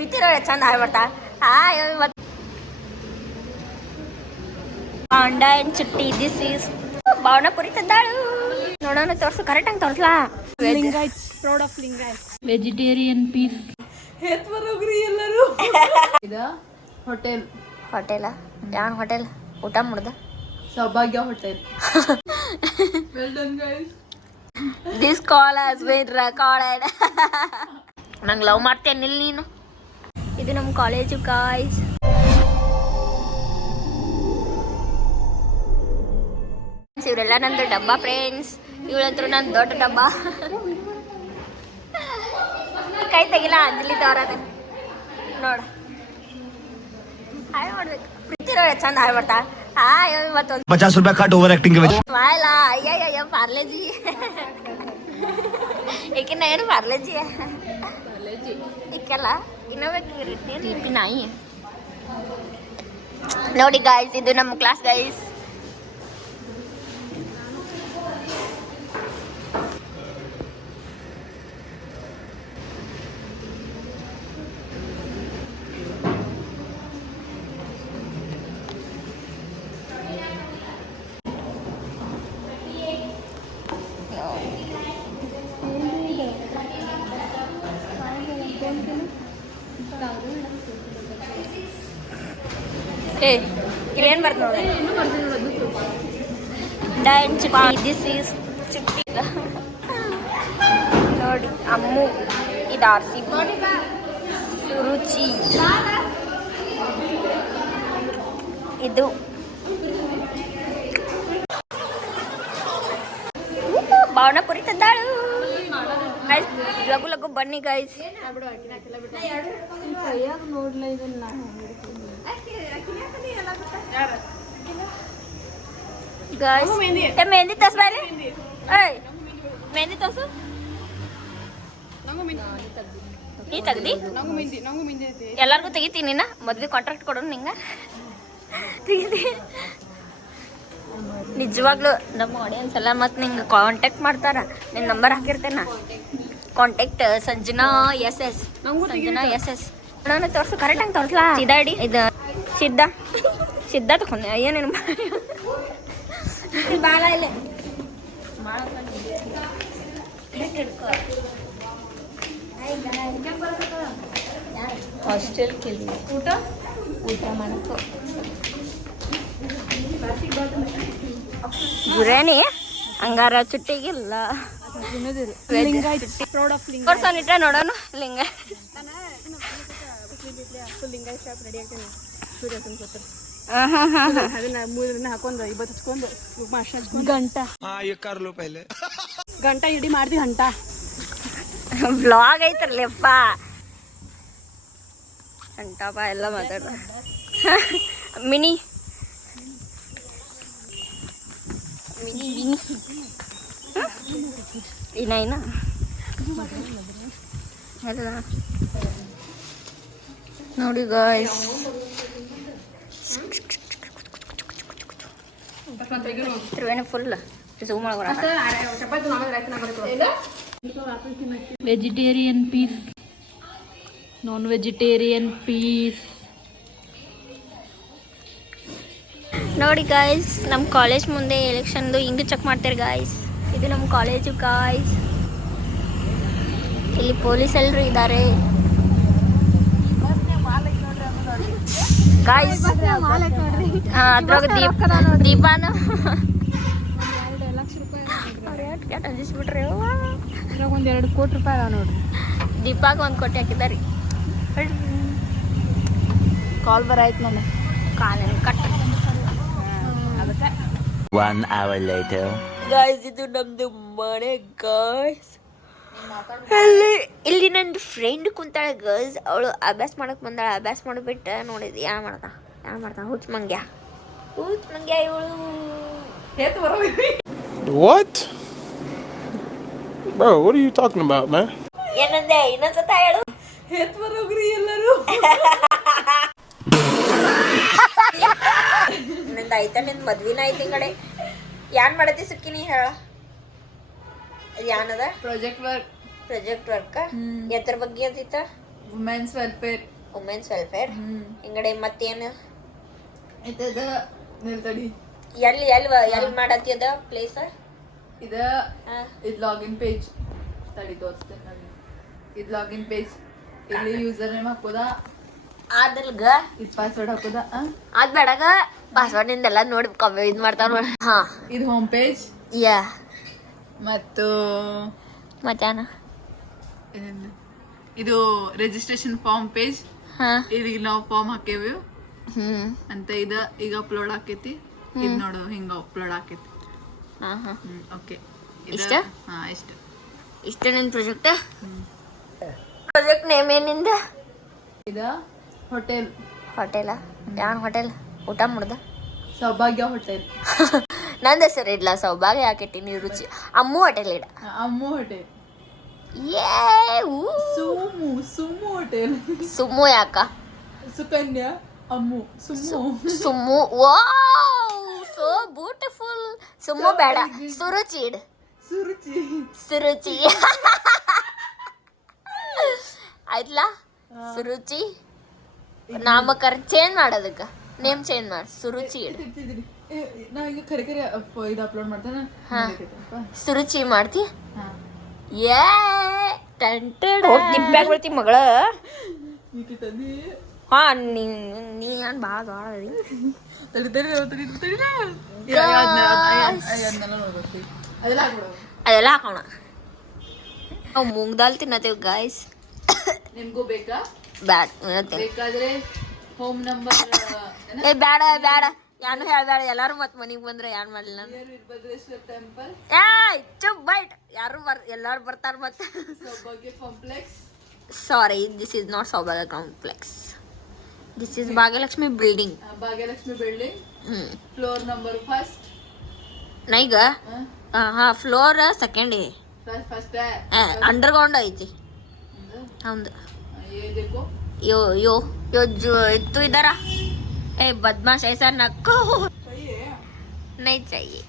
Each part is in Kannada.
ಪ್ರೀತಿ ಚಂದ ಆಗ್ಬಿಡ್ತಾ ಹಾಯ್ ಅಂಡ ಅಂಡ್ ಚುಟ್ಟಿ ದಿಸ್ ಈಸ್ ಭಾವನಾಪುರಿ ತಂದಾಳು ನೋಡೋಣ ತೋರ್ಸು ಕರೆಕ್ಟ್ ಆಗಿ ತೋರ್ಸ್ಲಾ ಲಿಂಗಾಯ್ಸ್ ಪ್ರೌಡ್ ಆಫ್ ಲಿಂಗಾಯ್ಸ್ ವೆಜಿಟೇರಿಯನ್ ಪೀಸ್ ಹೇತ್ವರೋಗ್ರಿ ಎಲ್ಲರೂ ಇದ ಹೋಟೆಲ್ ಹೋಟೆಲಾ ಯಾವ ಹೋಟೆಲ್ ಊಟ ಮಾಡ್ದ ಸೌಭಾಗ್ಯ hotel well done guys this call has been recorded ನಂಗೆ ಲವ್ ಮಾಡ್ತೇನೆ ಇಲ್ಲಿ ನೀನು ಇದು ನಮ್ಮ ಕಾಲೇಜು ಗಾಯ್ಸ್ ಇವರೆಲ್ಲ ನಂದು ಡಬ್ಬ ಫ್ರೆಂಡ್ಸ್ ಇವಳಂತೂ ನನ್ನ ದೊಡ್ಡ ಡಬ್ಬ ಕೈ ತೆಗಿಲ್ಲ ಅಂಜಲಿದವ್ರ ನೋಡ ಹಾಯ್ ಮಾಡ್ಬೇಕು ಪ್ರೀತಿ ಚಂದ ಆಗ್ಬಿಡ್ತಾ ಹಾಯ್ ಮತ್ತೊಂದು ₹50 ಕಟ್ ಓವರ್ ಆಕ್ಟಿಂಗ್ ಮಾಯಲ್ಲ ಅಯ್ಯ ಪಾರ್ಲೆಜಿ ಏಕೆನ ಏನು ಪಾರ್ಲೆಜಿ ಇಕ್ಕೆಲ್ಲ ಇನ್ನೊಬ್ಬ ನಾಯಿ ನೋಡಿ ಗಾಯ್ಸ್ ಇದು ನಮ್ಮ ಕ್ಲಾಸ್ ಗೈಸ್ ಏ ಇಲ್ಲೇನು ಬರ್ತ ನೋಡಿ ದಿಸ್ ಈಸ್ ಚುಟ್ಟಿ ನೋಡಿ ಅಮ್ಮು ಇದು ಆರ್ಸಿ ರುಚಿ ಇದು ಭಾವನಾಪುರಿ ತಂದಾಳು ಲಘು ಲಘು ಬನ್ನಿ ಗೈಸ್ ನೋಡ್ಲ ಇದನ್ನ ಗೈಸ್ ಮೆಹಂದಿ ತೋರ್ಸ್ಬಾರಿ ಏಯ್ ಮೆಹಂದಿ ತೋರ್ಸು ನೀ ತೆಗ್ದಿ ಎಲ್ಲರಿಗೂ ತೆಗಿತೀನಿ ನೀನ ಮದ್ವೆ ಕಾಂಟ್ರಾಕ್ಟ್ ಕೊಡೋಣ ನಿಂಗೆ ತೆಗಿತಿ ನಿಜವಾಗ್ಲೂ ನಮ್ಮ ಆಡಿಯನ್ಸ್ ಎಲ್ಲ ಮತ್ತು ನಿಂಗೆ ಕಾಂಟ್ಯಾಕ್ಟ್ ಮಾಡ್ತಾರ ನಿನ್ನ ನಂಬರ್ ಹಾಕಿರ್ತೇನೆ contact Sanjana S S Sanjana S S ನಾನು ತೋರ್ಸು ಕರೆಕ್ಟಾಗಿ ತೋರ್ಸ್ಲಾ ಸಿದ್ಧ ಇಡಿ ಇದು ಸಿದ್ಧ ತಗೊಂಡೆ ಏನೇನು ಬಾಳ ಇಲ್ಲ ಹಾಸ್ಟೆಲ್ ಕೆಲಿ ಊಟ ಮಾಡಕ್ಕೆ ಬಿರಿಯಾನಿ ಹಂಗಾರ ಚುಟ್ಟಿಗಿಲ್ಲ ಪ್ರೌಡ್ ಆಫ್ ಲಿಂಗಾಯ್ಸ್ ಇಟ್ರೆ ನೋಡೋಣ ಲಿಂಗ ಲಿಂಗಾಯ್ಸ್ ಶಾಪ್ ರೆಡಿ ಆಗ್ತೇನೆ ಸೂರ್ಯಸನ್ ಕೂತ್ರು ಅದನ್ನ ಮೂರನ್ನ ಹಾಕೊಂಡು ಇವತ್ತು ಹಚ್ಕೊಂಡು ಗಂಟ ಇಡೀ ಮಾಡ್ದಿ ಗಂಟ ಬ್ಲಾಗ್ ಐತ್ರಲ್ಲಪ್ಪ ಗಂಟಪ್ಪ ಎಲ್ಲ ಮಾತಾಡ ಮಿನಿ ಮಿನಿ ಮಿನಿ ಇನ್ನ ಎಲ್ಲ ನೋಡಿ guys full zoom vegetarian piece non vegetarian piece ನೋಡಿ ಗಾಯ್ಸ್ ನಮ್ಮ ಕಾಲೇಜ್ ಮುಂದೆ ಎಲೆಕ್ಷನ್ದು ಹಿಂಗೆ ಚೆಕ್ ಮಾಡ್ತಾರೆ ಗಾಯ್ಸ್ ಇದು ನಮ್ಮ ಕಾಲೇಜು ಗಾಯ್ಸ್ ಇಲ್ಲಿ ಪೊಲೀಸ್ ಎಲ್ಲರೂ ಇದ್ದಾರೆ ಗಾಯ್ಸ್ ಅದ್ರಾಗ ದೀಪಾನ ಅಂಜಿಸ್ಬಿಟ್ರಿ ಒಂದು $2 ಕೋಟಿ ಅದ ನೋಡ್ರಿ ದೀಪಾಗ 1 ಕೋಟಿ ಹಾಕಿದಾರಿ ಕಾಲ್ ಬರಾಯ್ತು ನಾನು ಕಾಲೇನು ಕಟ್ಟ ಅದಕ್ಕೆ 1 hour later ಗಾಯ್ಸ್ ಇದು ನಮ್ದು ಮನೆ ಗಾಯ್ಸ್ ಇಲ್ಲಿ ನಂದು ಫ್ರೆಂಡ್ ಕುಂತಾಳೆ ಗರ್ಲ್ಸ್ ಅವಳು ಅಭ್ಯಾಸ ಮಾಡಕ್ ಬಂದಾಳೆ ಅಭ್ಯಾಸ ಮಾಡಿಬಿಟ್ಟು ನೋಡಿದ್ವಿ ಯಾವ ಮಾಡ್ತಾ ಹುಚ್ಚ ಮಂಗ್ಯ ಇವಳು What? Bro, what are you talking about, man? ಏನಂದೆ ಇನ್ನೊಂದ್ಸತ ಹೇಳು ಹೇತ್ವರೋಗ್ರಿ ಎಲ್ಲರೂ ನಂದು ಆಯ್ತಾ ನಿಂದು ಮದ್ವಿನ ಐತಿ ಕಡೆ ಯಾನ್ ಮಾಡತಿ ಸುಕ್ಕಿನಿ ಹೇಳ ಯಾನದ ಪ್ರಾಜೆಕ್ಟ್ ವರ್ಕ್ ಪ್ರಾಜೆಕ್ಟ್ ವರ್ಕ ಎದ್ರ ಬಗ್ಗೆ ಅದಿತ್ತ ವುಮೆನ್ಸ್ ವೆಲ್ಫೇರ್. Women's welfare. ಹಿಂಗಡೆ ಮತ್ತೇನು ಇದ ನಿಲ್ತಡಿ. ಎಲ್ಲಿ ಮಾಡತ್ತಿ ಅದ ಪ್ಲೇಸ್? ಇದು ಲಾಗಿನ್ ಪೇಜ್ ತಡಿ ತೋರಿಸ್ತೇನೆ ನಾನು. ಇದು ಲಾಗಿನ್ ಪೇಜ್. ಇಲ್ಲಿ ಯೂಸರ್ ನೇಮ್ ಹಾಕೋದ, ಆದಲ್ಗ ಇದು ಪಾಸ್ವರ್ಡ್ ಹಾಕೋದ. ಅದ್ ಬೇಡಗ ಪಾಸ್ವರ್ಡ್ ನಿಂದೆಲ್ಲ ನೋಡಿ ಇದು ಮಾಡ್ತಾರ. ಹಾ, ಇದು ಹೋಮ್ ಪೇಜ್. ಯಾ, ಮತ್ತು ಮತ್ತೇನ ಇದು ರಿಜಿಸ್ಟ್ರೇಷನ್ ಫಾರ್ಮ್ ಪೇಜ್. ಹಾ, ಈಗ ನಾವು ಫಾರ್ಮ್ ಹಾಕೇವಿ ಅಂತ. ಈಗ ಅಪ್ಲೋಡ್ ಆಕೈತಿ. ಇದು ನೋಡು ಹಿಂಗ ಅಪ್ಲೋಡ್ ಆಕೈತಿ. ಓಕೆ, ಇಷ್ಟ? ಹಾ, ಇಷ್ಟ ನಿನ್ ಪ್ರಾಜೆಕ್ಟ್ ನೇಮ್ ಏನಿಂದ? ಇದ ಹೋಟೆಲ್. ಹೋಟೆಲ? ಯಾವ ಹೋಟೆಲ್? ಊಟ ಮಾಡ್ದ? ಸೌಭಾಗ್ಯ ಹೋಟೆಲ್. ನಂದ ಹೆಸರು ಇಡ್ಲ, ಸೌಭಾಗ್ಯ ಹಾಕೈತಿ. ನೀ ರುಚಿ ಅಮ್ಮು ಹೋಟೆಲ್ ಇಡ. ಅಮ್ಮು ಹೋಟೆಲ್. ಸುಮು ಹೋಟೆಲ್. ಸುಮ್ಮು ಯಾಕ? Sukanya Ammu Summu. Wow, so beautiful. Summu ಬೇಡ, ಸುರುಚಿ ಇಡ್. ಸುರುಚಿ ಆಯ್ತಲ್ಲ? ಸುರುಚಿ ನಾಮಕರ ಚೇಂಜ್ ಮಾಡೋದಕ್ಕ ನೇಮ್ ಚೇಂಜ್ ಮಾಡಿ ಸುರುಚಿ ಇಡ್. ನಾ ಈಗ ಖರೆ ಇದು ಅಪ್ಲೋಡ್ ಮಾಡ್ತಾನೆ. ಸುರುಚಿ ಮಾಡ್ತಿ? ಏ ಟೆಂಟೆಡ್ ತಿಪ್ಪಾಗ ಬಿಡ್ತಿ ಮಗಳ. ಹಾ, ನೀ ನಾನು ಭಾಳ ಅದೆಲ್ಲ ಹಾಕೋಣ. ನಾವು ಮೂಂಗ್ ದಾಲ್ ತಿನ್ನತ್ತೇವೆ ಗಾಯ್ಸ್. ನಿಮ್ಗೂ ಬೇಕಾ? ಬ್ಯಾಡ್ ಬೇಕಾದ್ರೆ ಹೋಮ್ ನಂಬರ್. ಏ ಬ್ಯಾಡ ಯಾನು ಹೇಳ್ಬೇಡ. ಎಲ್ಲಾರು ಮತ್ ಮನಿಗ್ ಬಂದ್ರೆ ಯಾನ್ ಮಾಡ್ಲಿಲ್ಲ. ವೀರಭದ್ರೇಶ್ವರ ಟೆಂಪಲ್. ಚುಪ್ ಬೈಟ್. ಎಲ್ಲಾರು ಬರ್ತಾರ ಮತ್ತೆ. Saubhagya complex. Sorry, this is not Saubhagya complex. This is Bhagyalakshmi building. Bhagyalakshmi building. Floor number first. ನೈಗ ಹಾ, ಫ್ಲೋರ್ ಸೆಕೆಂಡ್ ಇದೆ. ಫಸ್ಟ್ ಅಂಡರ್ಗ್ರೌಂಡ್ ಐತಿ. ಹೌದು. यो तू इधर आ. ए बदमाश, ऐसा नक्को नहीं चाहिए.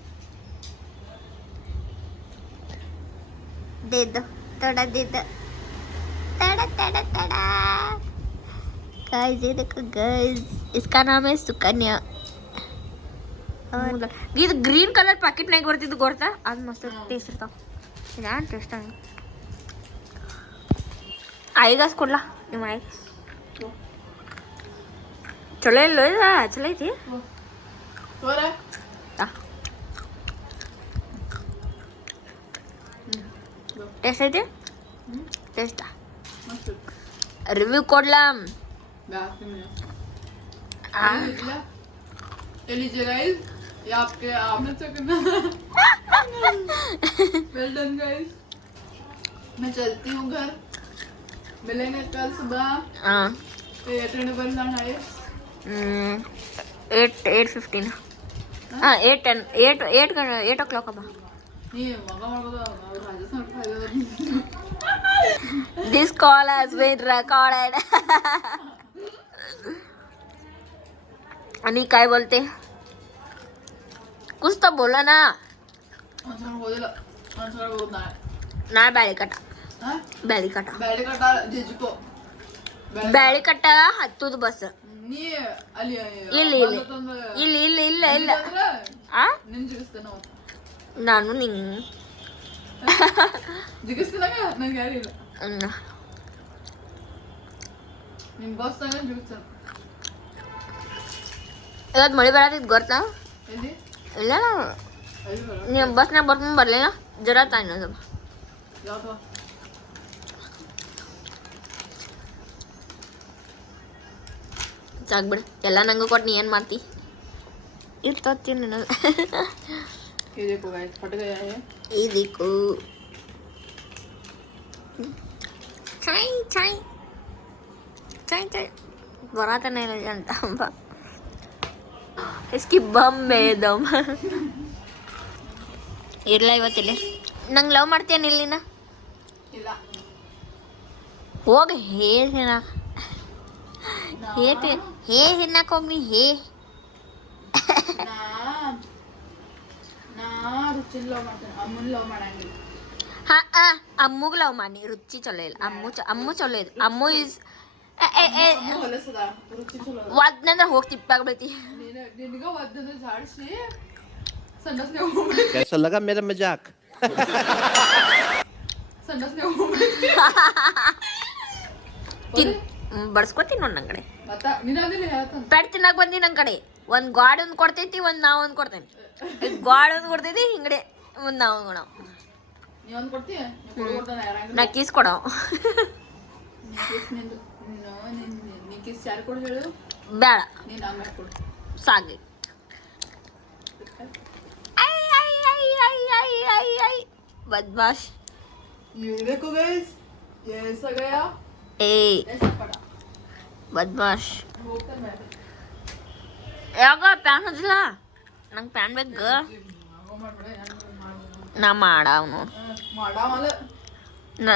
दे दो थोड़ा, दे दो थोड़ा. गाइस ये देखो गाइस, इसका नाम है सुकन्या. ಇದು ಗ್ರೀನ್ ಕಲರ್ ಪ್ಯಾಕೆಟ್ನಾಗ ಬರ್ತಿದ್ದು ಗೊತ್ತಾ? ಅದು ಮಸ್ತ್ ಟೇಸ್ಟ್ ಇರ್ತಾವ. ಇದೇನು ಟೇಸ್ಟ್ ಆಗಿ ಆಯಿಗಾಸ್ ಕೊಡ್ಲಾ ನಿಮ್ಮ ಆಯಿ? ಚಲೋ ಇಲ್ಲ? ಚಲೋ ಐತಿ. ಟೇಸ್ಟ್ ಐತಿ? ಟೇಸ್ಟಾ? ರಿವ್ಯೂ ಕೊಡ್ಲಾ? ये आपके आपने तो करना. Well done guys. मैं चलती हूँ घर. मिलेंगे कल सुबह. हाँ. 8:15. हाँ 8 o'clock ಅಬ್ಬಾ. ನೀ ಮಗ ಮಾಡ್ಬೋದ ರಾಜಸ್ಥಾನ ಹೋಗ್ತಾ. This call has been recorded. अनि काय बोलते? कुछ तो बोला ना. ನಾ ಬ್ಯಾಳಿ ಕಟ್ಟ. ಬ್ಯಾಳಿ ಕಟ್ಟ ಹತ್ತುದು ಬಸ್. ಇಲ್ಲ ನಾನು ನಿಂಗ್ ಇವತ್ತು ಮಳೆ ಬರತ್ತಿದ್ ಗೊತ್ತಾ? ಇಲ್ಲ ನೀವು ಬಸ್ನಾಗ ಬರ್ಕೊಂಡು ಬರಲಿಲ್ಲ. ಜರ ತಾಯಿನ ಸಾಕ್ಬಿಡು. ಎಲ್ಲ ನಂಗೆ ಕೊಟ್ಟು ನೀ ಏನು ಮಾಡ್ತಿ? ಇರ್ತತ್ತೀನಿ ನನಗೆ. ಇದಕ್ಕೂ ಚಾಯ್ ಚಾಯ್ ಚಾಯ್ ಚಾಯ್ ಬರತಾನೆ ಇಲ್ಲ ಅಂತ. इसकी बम में दम. ಇರ್ಲ ಇವತ್ತಿಲ್ಲ. ನಂಗೆ ಲವ್ ಮಾಡ್ತೇನೆ ಇಲ್ಲಿನ? ಹೋಗಿ ಹೇ ತಿನ್ನಕ. ಹೇ ತಿನ್ನಕ್ ಹೋಗಿ ಹೇ. ಅಮ್ಮುಗ್ ಲವ್ ಮಾಡಿ. ರುಚಿ ಚಲೋ ಇಲ್ಲ. ಅಮ್ಮು ಚಲೋ ಇದೆ. ಅಮ್ಮು ಇಸ್ ಹೊಲಸದ ರುಚಿ ಚಲೋ ಒದ್ನಂದ್ರೆ ಹೋಗಿ ತಿಪ್ಪಾಗ ಬೈತಿ ನಿನಗ ಒದ್ದಂದ್ರೆ ಜಾಡ್ಸಿ ಸಂಡಸ್ಗೆ ಹೋಗ್ಬಿಡಿ कैसा लगा मेरा मजाक ಸಂಡಸ್ಗೆ ಹೋಗ್ಬಿಡಿ ಬಡ್ಸ್ಕೊತೀನಿ ನೋಡಿ ನನ್ನ ಕಡೆ ಮತ್ತ ನಿನ್ನದಿಲ್ಲ ಹೇಳ್ತಾನ ಪೆಟ್ ತಿನ್ನಕ್ ಬಂದಿ ನನ್ನ ಕಡೆ ಒಂದ್ ಗಾಡ್ ಒಂದ್ ಕೊಡ್ತೈತಿ ಒಂದ್ ನಾವ್ ಒಂದ್ ಕೊಡ್ತೇನೆ ಗಾಡ್ ಒಂದ್ ಕೊಡ್ತೈತಿ ಹಿಂಗಡೆ ಒಂದ್ ನಾವ್ ಒಂದ್ ಕೊಡವ್ ನೀ ಒಂದ್ ಕೊಡ್ತೀಯ ನೀ ಕೊಡ್ತಾನ ಯಾರಂಗ ನಾ ಕೀಸ್ ಕೊಡವ್ ನೀ ಕಿಸ್ ನಿಂದು ನೀ ಕಿಸ್ ಯಾರು ಕೊಡು ಹೇಳು ಬೇಡ ನೀನ್ ಆಮೇಲೆ ಕೊಡು ಸಾಗಿ बदमाश ये देखो गाइस ये ऐसा गया ए ऐसा पड़ा बदमाश ಹೋಗ್ತಾನೆ ಮೇಲೆ ಯಾವಾಗ ಪ್ಯಾನ್ ಹಚ್ಚಲ ನಂಗೆ ಪ್ಯಾನ್ ಬೇಕು ಆಗೋ ಮಾಡ್ಬೇಡ ನಾ ಮಾಡವನು ಮಾಡಾವಲ್ಲ ನಾ